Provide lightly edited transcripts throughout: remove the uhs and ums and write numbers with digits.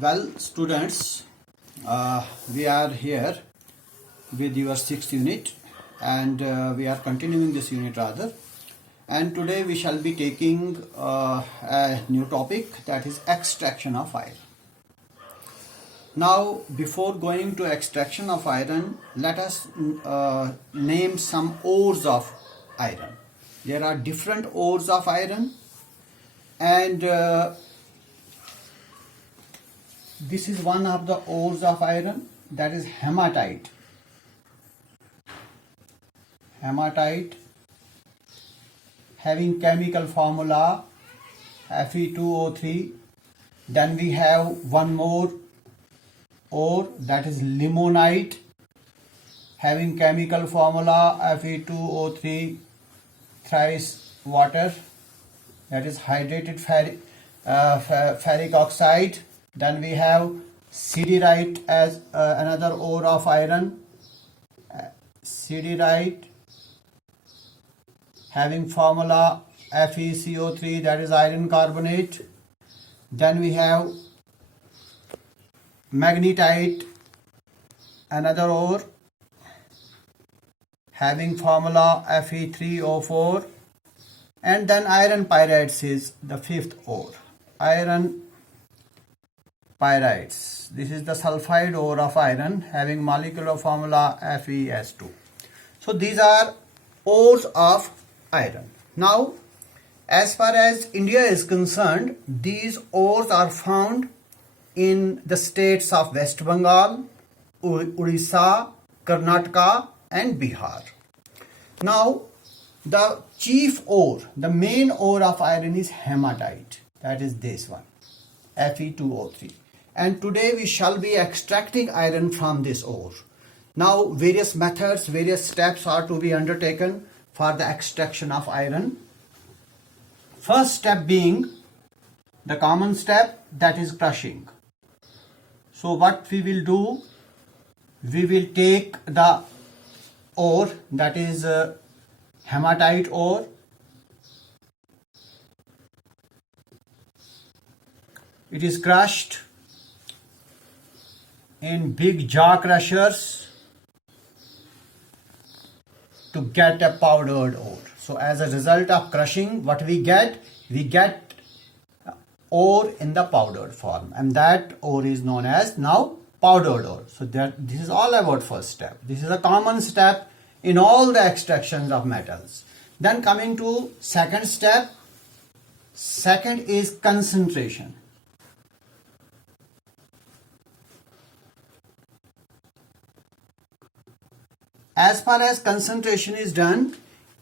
Well, students, we are here with your sixth unit, and we are continuing this unit rather. And today we shall be taking a new topic, that is extraction of iron. Now, before going to extraction of iron, let us name some ores of iron. There are different ores of iron, and this is one of the ores of iron, that is hematite. Hematite having chemical formula Fe2O3. Then we have one more ore, that is limonite, having chemical formula Fe2O3 thrice water, that is hydrated ferric oxide. Then we have siderite as another ore of iron. Siderite having formula FeCO3, that is iron carbonate. Then we have magnetite, another ore, having formula Fe3O4. And then iron pyrites is the fifth ore. Iron pyrites. This is the sulfide ore of iron having molecular formula FeS2. So these are ores of iron. Now, as far as India is concerned, these ores are found in the states of West Bengal, Odisha, Karnataka and Bihar. Now, the chief ore, the main ore of iron is hematite, that is this one, Fe2O3. And today we shall be extracting iron from this ore. Now, various methods, various steps are to be undertaken for the extraction of iron. First step being the common step, that is crushing. So what we will do, we will take the ore, that is hematite ore. It is crushed in big jaw crushers to get a powdered ore. So as a result of crushing, what we get ore in the powdered form, and that ore is known as now powdered ore. So this is all about first step. This is a common step in all the extractions of metals. Then coming to second step, second is concentration. As far as concentration is done,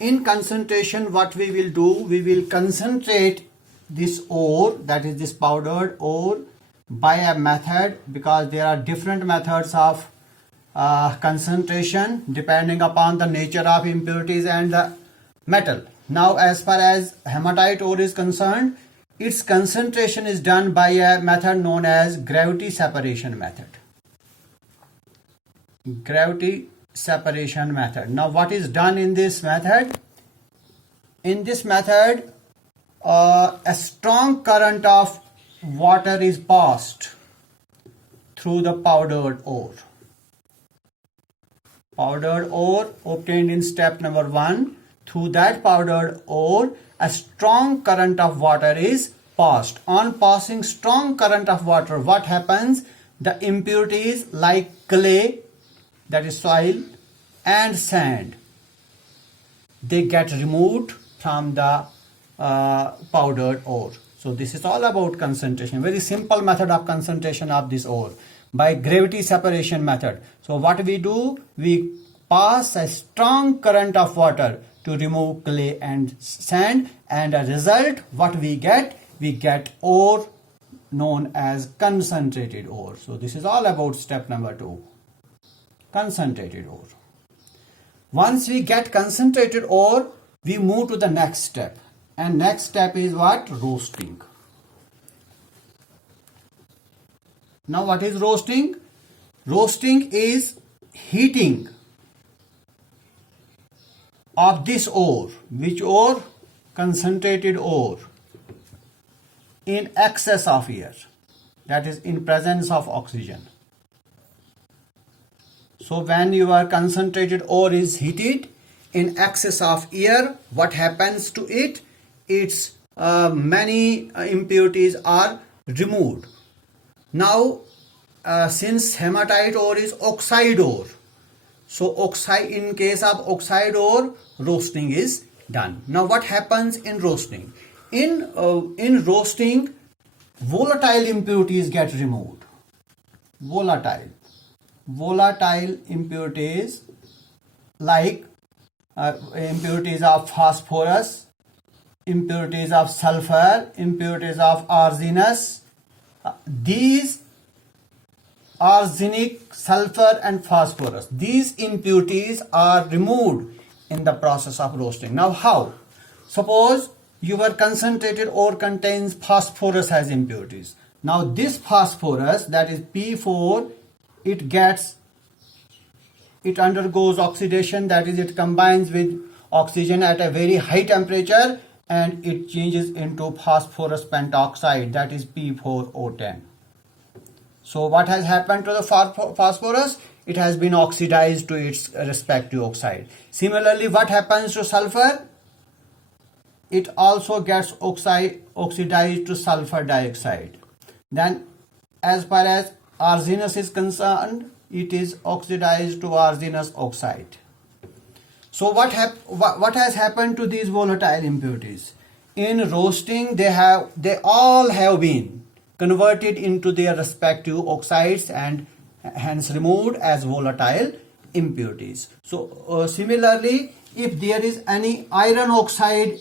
in concentration what we will do, we will concentrate this ore, that is this powdered ore, by a method, because there are different methods of concentration depending upon the nature of impurities and the metal. Now, as far as hematite ore is concerned, its concentration is done by a method known as gravity separation method. Gravity separation method. Now, what is done in this method? In this method, a strong current of water is passed through the powdered ore. Powdered ore obtained in step number 1. Through that powdered ore, a strong current of water is passed. On passing strong current of water, what happens? The impurities like clay, that is soil, and sand, they get removed from the powdered ore. So this is all about concentration. Very simple method of concentration of this ore by gravity separation method. So what we do, we pass a strong current of water to remove clay and sand, and as a result what we get ore known as concentrated ore. So this is all about step number 2, concentrated ore. Once we get concentrated ore, we move to the next step, and next step is what? Roasting. Now what is roasting? Roasting is heating of this ore. Which ore? Concentrated ore, in excess of air. that is in presence of oxygen. So when your concentrated ore is heated in excess of air, what happens to it? Its many impurities are removed. Now since hematite ore is oxide ore, so oxide, in case of oxide ore, roasting is done. Now what happens in roasting? In roasting, volatile impurities get removed. Volatile impurities like impurities of phosphorus, impurities of sulfur, impurities of arsenous. These arsenic, sulfur and phosphorus, these impurities are removed in the process of roasting. Now how? Suppose your concentrated ore contains phosphorus as impurities. Now this phosphorus, that is P4, it undergoes oxidation, that is it combines with oxygen at a very high temperature and it changes into phosphorus pentoxide, that is P4O10. So what has happened to the phosphorus? It has been oxidized to its respective oxide. Similarly, what happens to sulfur? It also gets oxidized to sulfur dioxide. Then as far as arsenous is concerned, it is oxidized to arsenous oxide. So what has happened to these volatile impurities? In roasting, they all have been converted into their respective oxides and hence removed as volatile impurities. So similarly, if there is any iron oxide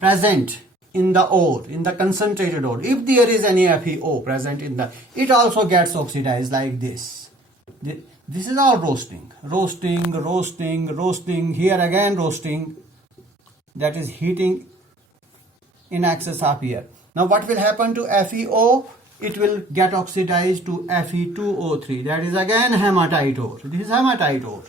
present in the ore, in the concentrated ore, if there is any FeO present in the, it also gets oxidized like this. This is all roasting. Here again roasting, that is heating in excess of air. Now what will happen to FeO? It will get oxidized to Fe2O3. That is again hematite ore. This is hematite ore.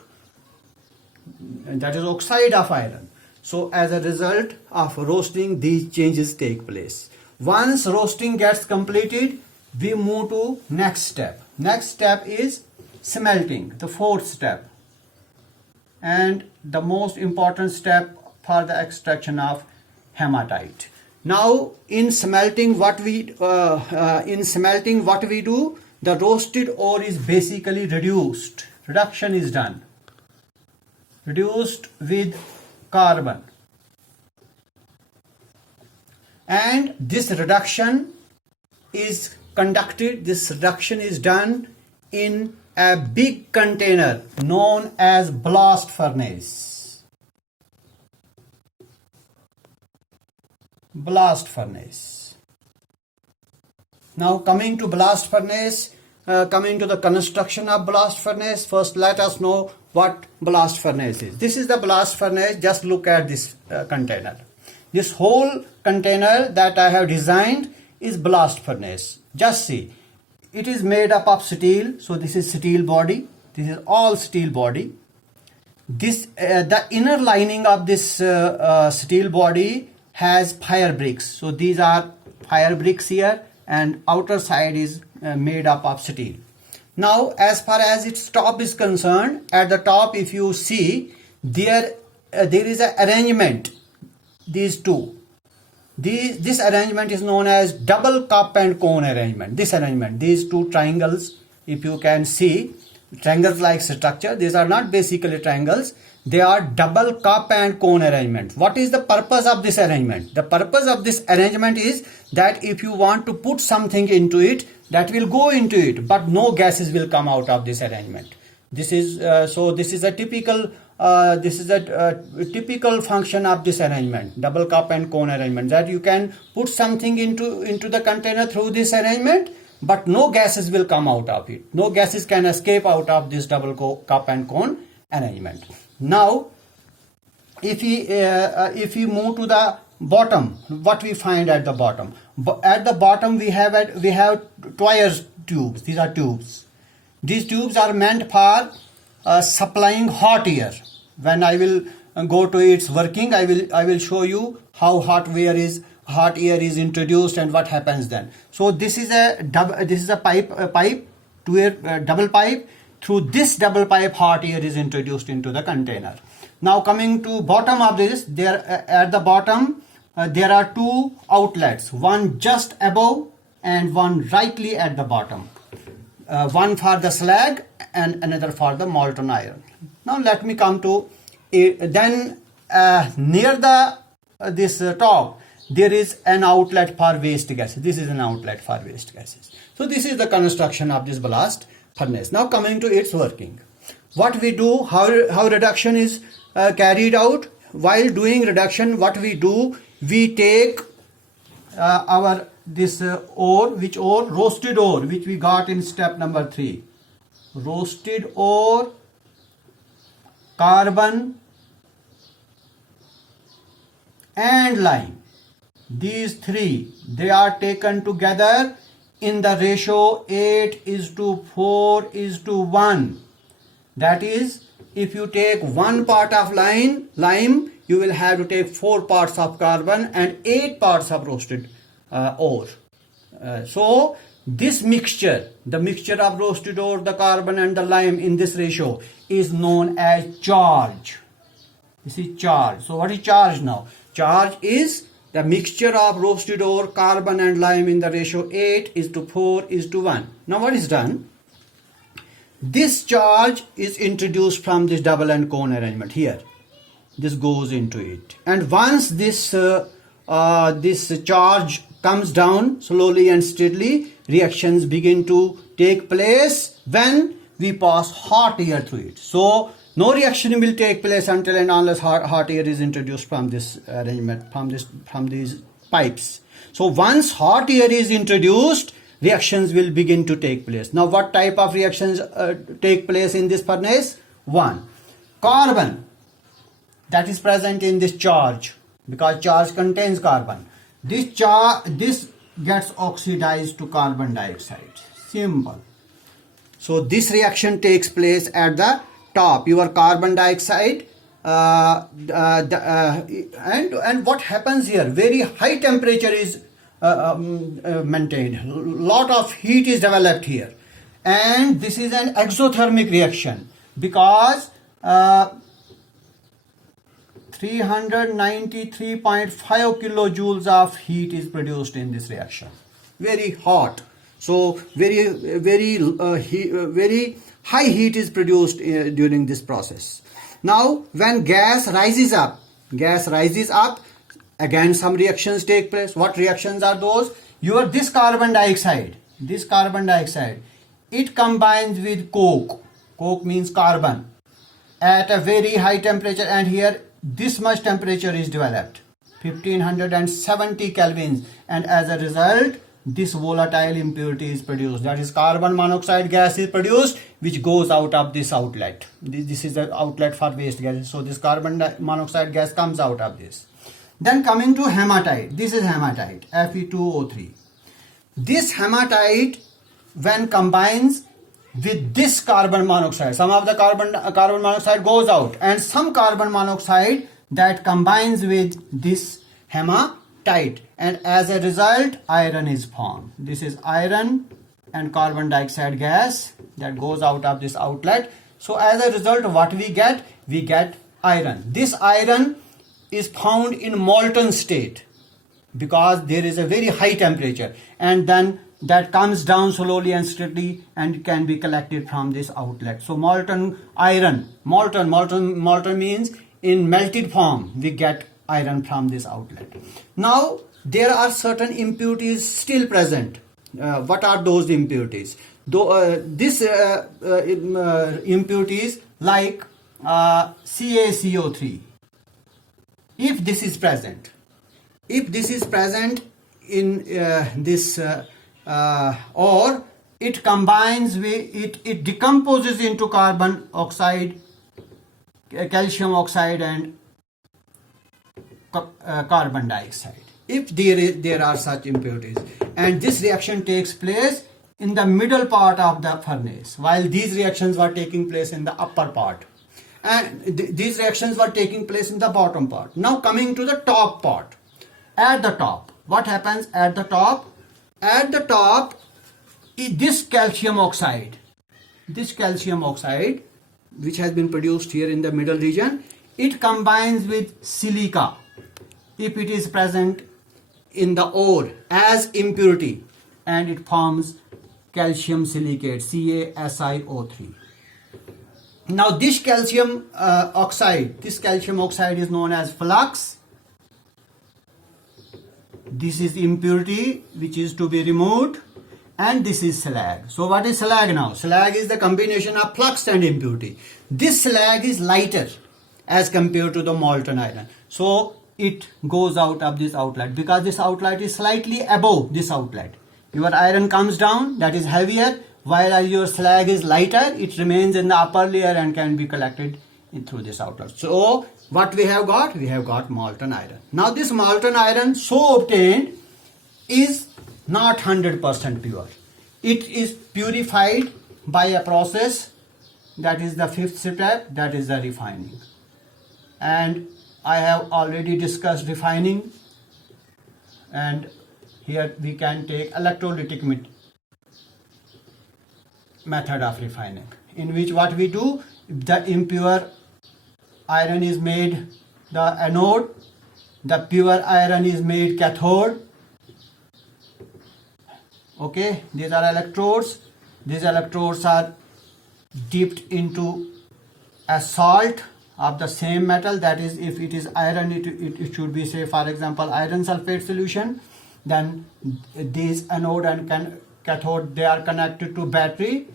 And that is oxide of iron. So as a result of roasting, these changes take place. Once roasting gets completed, we move to next step. Next step is smelting, the fourth step. And the most important step for the extraction of hematite. Now in smelting what we do, the roasted ore is basically reduced. Reduction is done. Reduced with carbon. And this reduction is conducted, this reduction is done in a big container known as blast furnace. Blast furnace. Now coming to blast furnace, coming to the construction of blast furnace, first let us know what blast furnace is. This is the blast furnace. Just look at this container. This whole container that I have designed is blast furnace. Just see, it is made up of steel. So this is steel body. This is all steel body. This the inner lining of this steel body has fire bricks. So these are fire bricks here, and outer side is made up of steel. Now as far as its top is concerned, at the top if you see, there is an arrangement, these two. This arrangement is known as double cup and cone arrangement. This arrangement, these two triangles, if you can see, triangles like structure, these are not basically triangles. They are double cup and cone arrangement. What is the purpose of this arrangement? The purpose of this arrangement is that if you want to put something into it, that will go into it, but no gases will come out of this arrangement. This is this is a typical typical function of this arrangement, double cup and cone arrangement, that you can put something into the container through this arrangement, but no gases will come out of it. No gases can escape out of this double cup and cone arrangement. Now, if we move to the bottom, what we find at the bottom? At the bottom we have Twires tubes. These are tubes. These tubes are meant for supplying hot air. When I will go to its working, I will show you how hot air is hot air is introduced, and what happens then? So this is a pipe to a double pipe. Through this double pipe, hot air is introduced into the container. Now coming to bottom of this, there at the bottom there are two outlets, one just above and one rightly at the bottom. One for the slag and another for the molten iron. Now let me come to then near the this top there is an outlet for waste gases. This is an outlet for waste gases. So this is the construction of this blast furnace. Now coming to its working. What we do, how reduction is carried out. While doing reduction, what we do, we take our this roasted ore, which we got in step number 3. Roasted ore, carbon and lime. These three, they are taken together in the ratio 8:4:1. That is, if you take 1 part of lime, you will have to take 4 parts of carbon and 8 parts of roasted ore. So this mixture, the mixture of roasted ore, the carbon and the lime in this ratio is known as charge. This is charge. So what is charge now? Charge is the mixture of roasted ore, carbon and lime in the ratio 8:4:1. Now what is done? This charge is introduced from this double and cone arrangement here. This goes into it. And once this charge comes down slowly and steadily, reactions begin to take place when we pass hot air through it. So no reaction will take place until and unless hot air is introduced from this arrangement, from these pipes. So once hot air is introduced, reactions will begin to take place. Now what type of reactions take place in this furnace? 1. Carbon that is present in this charge, because charge contains carbon. This gets oxidized to carbon dioxide. Simple. So this reaction takes place at the top. Your carbon dioxide and what happens here? Very high temperature is maintained. Lot of heat is developed here, and this is an exothermic reaction because 393.5 kilojoules of heat is produced in this reaction. Very hot. So very high heat is produced during this process. Now when gas rises up, again some reactions take place. What reactions are those? This carbon dioxide, it combines with coke. Coke means carbon at a very high temperature, and here this much temperature is developed, 1570 kelvins, and as a result this volatile impurity is produced. That is, carbon monoxide gas is produced, which goes out of this outlet. This is the outlet for waste gases. So this carbon monoxide gas comes out of this. Then coming to hematite. This is hematite, Fe2O3. This hematite, when combines with this carbon monoxide, some of the carbon monoxide goes out, and some carbon monoxide that combines with this hematite, and as a result iron is formed. This is iron and carbon dioxide gas that goes out of this outlet. So as a result, what we get? We get iron. This iron is found in molten state because there is a very high temperature, and then that comes down slowly and steadily and can be collected from this outlet. So molten iron, molten means in melted form we get iron from this outlet. Now there are certain impurities still present. What are those impurities? Impurities like CaCO3. If this is present in this or it combines with it decomposes into carbon oxide, calcium oxide and carbon dioxide. If there are such impurities, and this reaction takes place in the middle part of the furnace, while these reactions were taking place in the upper part, and these reactions were taking place in the bottom part. Now coming to the top part. At the top, what happens at the top? At the top, this calcium oxide, which has been produced here in the middle region, it combines with silica if it is present in the ore as impurity, and it forms calcium silicate, CaSiO3. Now this calcium oxide is known as flux. This is impurity which is to be removed, and this is slag. So what is slag now? Slag is the combination of flux and impurity. This slag is lighter as compared to the molten iron. So it goes out of this outlet because this outlet is slightly above this outlet. Your iron comes down, that is heavier, while your slag is lighter, it remains in the upper layer and can be collected through this outlet. So what we have got? We have got molten iron. Now this molten iron so obtained is not 100% pure. It is purified by a process, that is the fifth step, that is the refining. And I have already discussed refining, and here we can take electrolytic method of refining, in which what we do, the impure iron is made the anode, the pure iron is made cathode. Okay, these are electrodes. These electrodes are dipped into a salt of the same metal, that is, if it is iron, it should be, say for example, iron sulfate solution. Then these anode and cathode, they are connected to battery.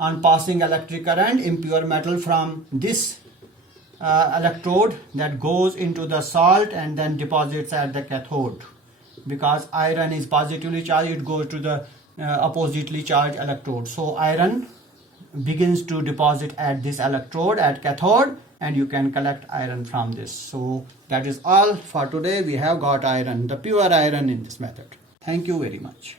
On passing electric current, impure metal from this electrode that goes into the salt and then deposits at the cathode. Because iron is positively charged, it goes to the oppositely charged electrode. So iron begins to deposit at this electrode at cathode, and you can collect iron from this. So that is all for today. We have got iron, the pure iron, in this method. Thank you very much.